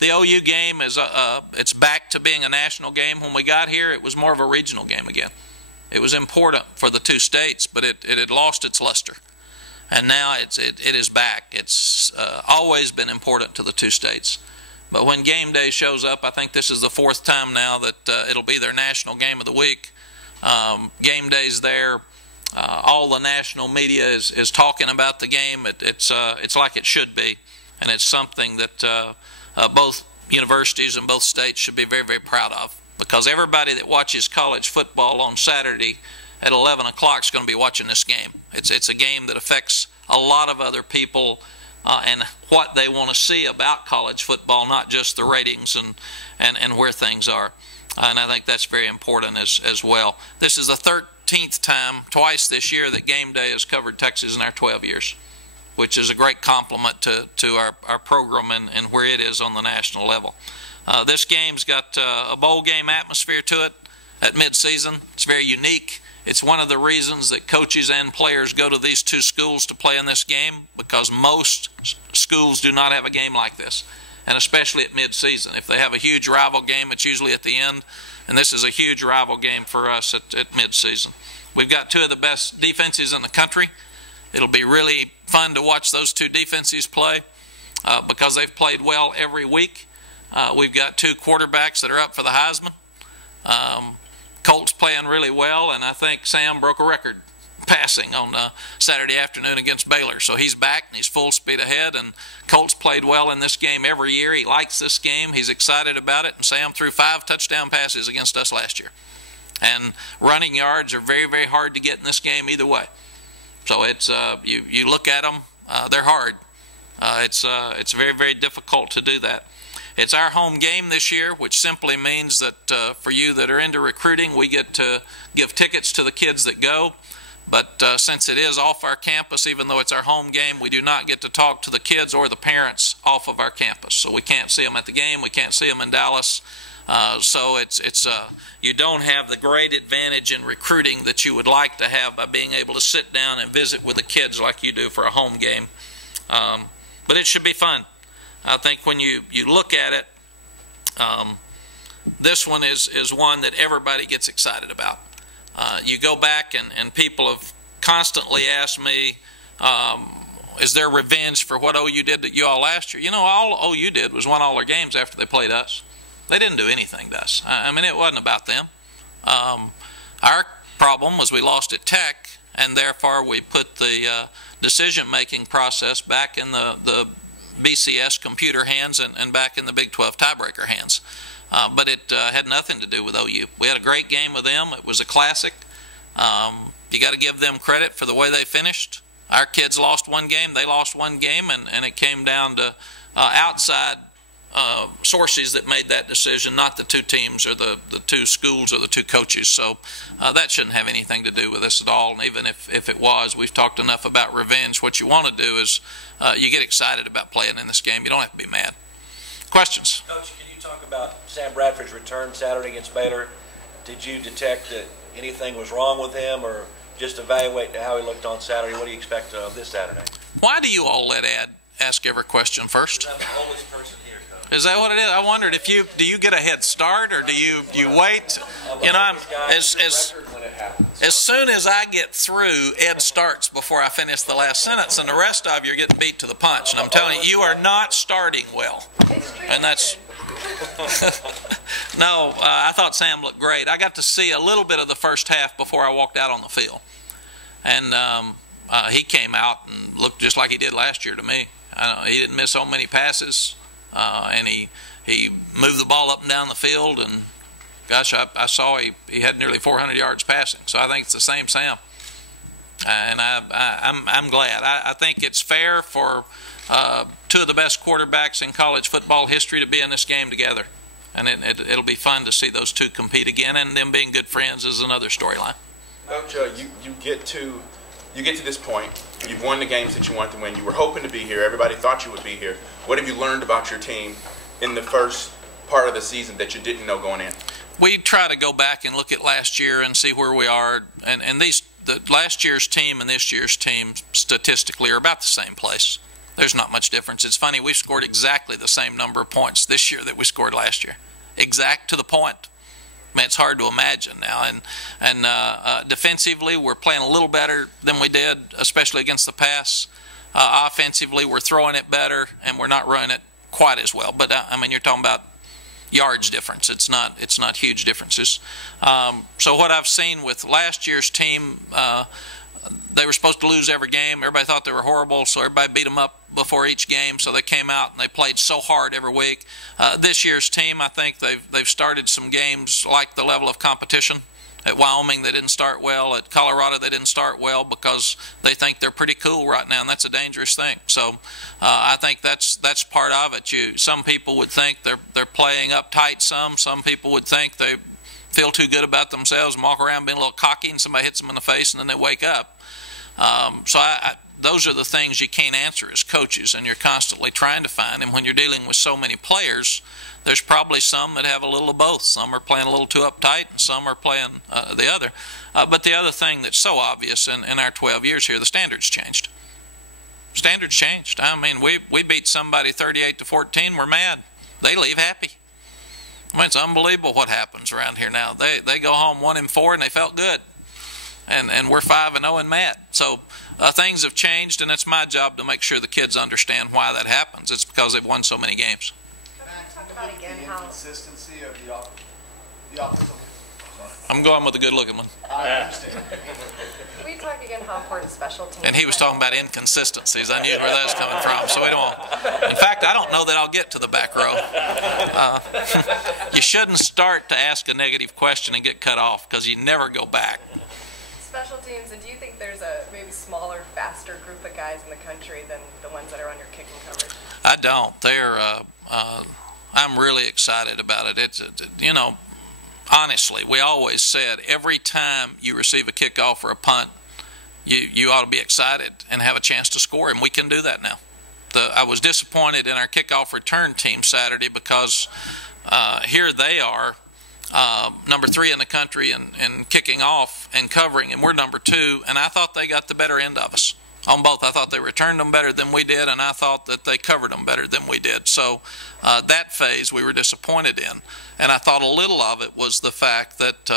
The OU game is it's back to being a national game. When we got here, it was more of a regional game again. It was important for the two states, but it had lost its luster, and now it is back. It's always been important to the two states, but when game day shows up, I think this is the fourth time now that it'll be their national game of the week. Game day's there. All the national media is talking about the game. It's like it should be, and it's something that both universities and both states should be very, very proud of, because everybody that watches college football on Saturday at 11 o'clock is going to be watching this game. It's a game that affects a lot of other people and what they want to see about college football, not just the ratings and where things are. And I think that's very important as well. This is the 13th time, twice this year, that game day has covered Texas in our 12 years, which is a great compliment to our program and where it is on the national level. This game's got a bowl game atmosphere to it at midseason. It's very unique. It's one of the reasons that coaches and players go to these two schools to play in this game, because most schools do not have a game like this, and especially at midseason. If they have a huge rival game, it's usually at the end, and this is a huge rival game for us at midseason. We've got two of the best defenses in the country. It'll be really fun to watch those two defenses play because they've played well every week. We've got two quarterbacks that are up for the Heisman. Colt's playing really well, and I think Sam broke a record passing on Saturday afternoon against Baylor. So he's back and he's full speed ahead, and Colt's played well in this game every year. He likes this game. He's excited about it, and Sam threw 5 touchdown passes against us last year. And running yards are very, very hard to get in this game either way. So it's you look at them, they're hard. It's very, very difficult to do that. It's our home game this year, which simply means that for you that are into recruiting, we get to give tickets to the kids that go. But since it is off our campus, even though it's our home game, we do not get to talk to the kids or the parents off of our campus. So we can't see them at the game. We can't see them in Dallas. So you don't have the great advantage in recruiting that you would like to have by being able to sit down and visit with the kids like you do for a home game. But it should be fun. I think when you look at it, this one is one that everybody gets excited about. You go back and people have constantly asked me, is there revenge for what OU did to you all last year? You know, all OU did was won all their games after they played us. They didn't do anything to us. I mean, it wasn't about them. Our problem was we lost at Tech, and therefore we put the decision-making process back in the BCS computer hands and back in the Big 12 tiebreaker hands. But it had nothing to do with OU. We had a great game with them. It was a classic. You got to give them credit for the way they finished. Our kids lost one game. They lost one game, and it came down to outside sources that made that decision, not the two teams or the two schools or the two coaches. So that shouldn't have anything to do with this at all. And even if it was, we've talked enough about revenge. What you want to do is you get excited about playing in this game. You don't have to be mad. Questions? Coach, can you talk about Sam Bradford's return Saturday against Baylor? Did you detect that anything was wrong with him, or just evaluate how he looked on Saturday? What do you expect this Saturday? Why do you all let Ed ask every question first? I'm the oldest person here, Coach. Is that what it is? I wondered if do you get a head start, or do you wait? You know, as soon as I get through, Ed starts before I finish the last sentence, and the rest of you are getting beat to the punch. And I'm telling you, you are not starting well. And that's no. I thought Sam looked great. I got to see a little bit of the first half before I walked out on the field, and he came out and looked just like he did last year to me. He didn't miss so many passes, and he moved the ball up and down the field, and gosh, I saw he had nearly 400 yards passing. So I think it's the same Sam, and I'm glad. I think it's fair for two of the best quarterbacks in college football history to be in this game together, and it'll be fun to see those two compete again, and them being good friends is another storyline. Coach, you get to this point. You've won the games that you wanted to win. You were hoping to be here. Everybody thought you would be here. What have you learned about your team in the first part of the season that you didn't know going in? We try to go back and look at last year and see where we are. And the last year's team and this year's team statistically are about the same place. There's not much difference. It's funny, we've scored exactly the same number of points this year that we scored last year. Exact to the point. I mean, it's hard to imagine now. And defensively, we're playing a little better than we did, especially against the pass. Offensively, we're throwing it better, and we're not running it quite as well. But I mean, you're talking about yards difference. It's not huge differences. So what I've seen with last year's team, they were supposed to lose every game. Everybody thought they were horrible, so everybody beat them up before each game. So they came out and they played so hard every week. This year's team, I think they've started some games like the level of competition. At Wyoming, they didn't start well. At Colorado, they didn't start well because they think they're pretty cool right now, and that's a dangerous thing. So I think that's part of it. Some people would think they're playing uptight. Some people would think they feel too good about themselves and walk around being a little cocky, and somebody hits them in the face, and then they wake up. So those are the things you can't answer as coaches, and you're constantly trying to find. And when you're dealing with so many players, there's probably some that have a little of both. Some are playing a little too uptight, and some are playing the other. But the other thing that's so obvious in our 12 years here, the standards changed. Standards changed. I mean, we beat somebody 38-14. We're mad. They leave happy. I mean, it's unbelievable what happens around here now. They go home 1-4, and they felt good. And we're 5-0 and mad. So things have changed, and it's my job to make sure the kids understand why that happens. It's because they've won so many games. Talk about again the how inconsistency of the offensive. I'm going with a good-looking one. I understand. we talk again how important special teams. And he was talking about inconsistencies. I knew where that was coming from. So we don't. In fact, I don't know that I'll get to the back row. You shouldn't start to ask a negative question and get cut off because you never go back. Special teams, and do you think there's a maybe smaller, faster group of guys in the country than the ones that are on your kicking coverage? I don't. I'm really excited about it. It's you know, honestly, we always said every time you receive a kickoff or a punt, you ought to be excited and have a chance to score, and we can do that now. I was disappointed in our kickoff return team Saturday because here they are, number 3 in the country in kicking off and covering, and we're number 2, and I thought they got the better end of us on both. I thought they returned them better than we did, and I thought that they covered them better than we did. So that phase we were disappointed in, and I thought a little of it was the fact that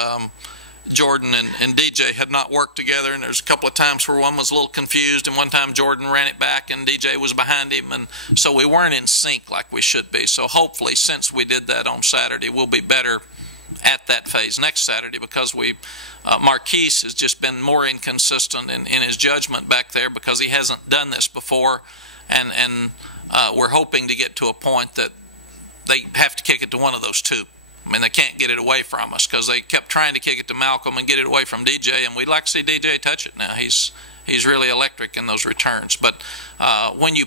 Jordan and DJ had not worked together, and there's a couple of times where one was a little confused, and one time Jordan ran it back and DJ was behind him, and so we weren't in sync like we should be. So hopefully, since we did that on Saturday, we'll be better at that phase next Saturday, because Marquise has just been more inconsistent in his judgment back there because he hasn't done this before, and we're hoping to get to a point that they have to kick it to one of those two. I mean, they can't get it away from us because they kept trying to kick it to Malcolm and get it away from DJ, and we'd like to see DJ touch it now. He's really electric in those returns. But when you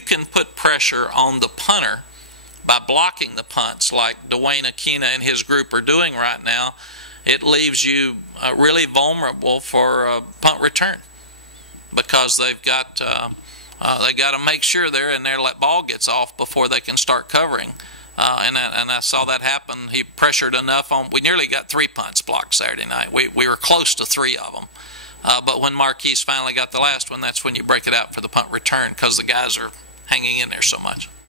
can put pressure on the punter by blocking the punts like Dwayne Aquina and his group are doing right now, it leaves you really vulnerable for a punt return, because they've got to make sure they're in there, let ball gets off before they can start covering. And I saw that happen. He pressured enough on. We nearly got 3 punts blocked Saturday night. We were close to 3 of them. But when Marquise finally got the last one, that's when you break it out for the punt return, because the guys are hanging in there so much.